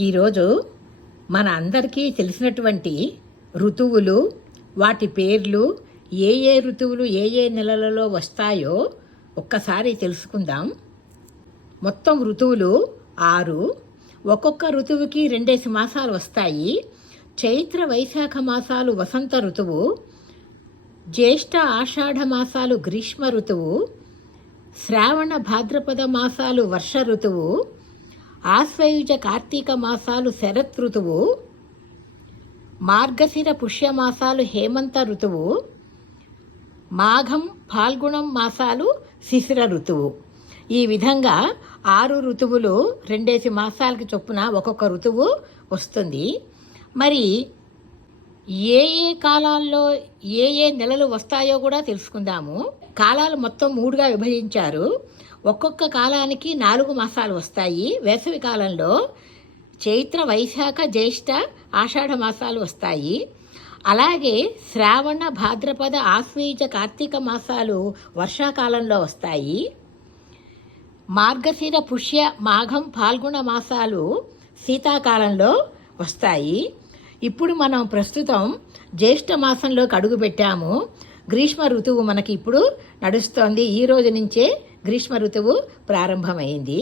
ఈరోజు మన అందరికీ తెలిసినటువంటి ఋతువులు వాటి పేర్లు ఏ ఏ ఋతువులు ఏ ఏ నెలలలో వస్తాయో ఒక్కసారి తెలుసుకుందాం. మొత్తం ఋతువులు ఆరు. ఒక్కొక్క ఋతువుకి రెండేసి మాసాలు వస్తాయి. చైత్ర వైశాఖ మాసాలు వసంత ఋతువు జ్యేష్ఠ ఆషాఢ మాసాలు గ్రీష్మ ఋతువు శ్రావణ భాద్రపద మాసాలు వర్ష ఋతువు ఆశ్వయుజ కార్తీక మాసాలు శరత్ ఋతువు మార్గశిర పుష్యమాసాలు హేమంత ఋతువు మాఘం ఫాల్గుణం మాసాలు శిశిర ఋతువు. ఈ విధంగా ఆరు ఋతువులు రెండేసి మాసాలకి చొప్పున ఒక్కొక్క ఋతువు వస్తుంది. మరి ఏ ఏ కాలాల్లో ఏ ఏ నెలలు వస్తాయో కూడా తెలుసుకుందాము. కాలాలు మొత్తం మూడుగా విభజించారు. ఒక్కొక్క కాలానికి నాలుగు మాసాలు వస్తాయి. వేసవి కాలంలో చైత్ర వైశాఖ జ్యేష్ఠ ఆషాఢ మాసాలు వస్తాయి. అలాగే శ్రావణ భాద్రపద ఆశ్వీజ కార్తీక మాసాలు వర్షాకాలంలో వస్తాయి. మార్గశిర పుష్య మాఘం పాల్గొన మాసాలు శీతాకాలంలో వస్తాయి. ఇప్పుడు మనం ప్రస్తుతం జ్యేష్ఠ మాసంలోకి అడుగు పెట్టాము గ్రీష్మ ఋతువు మనకి ఇప్పుడు నడుస్తోంది. ఈ రోజు నుంచే గ్రీష్మ ఋతువు ప్రారంభమైంది.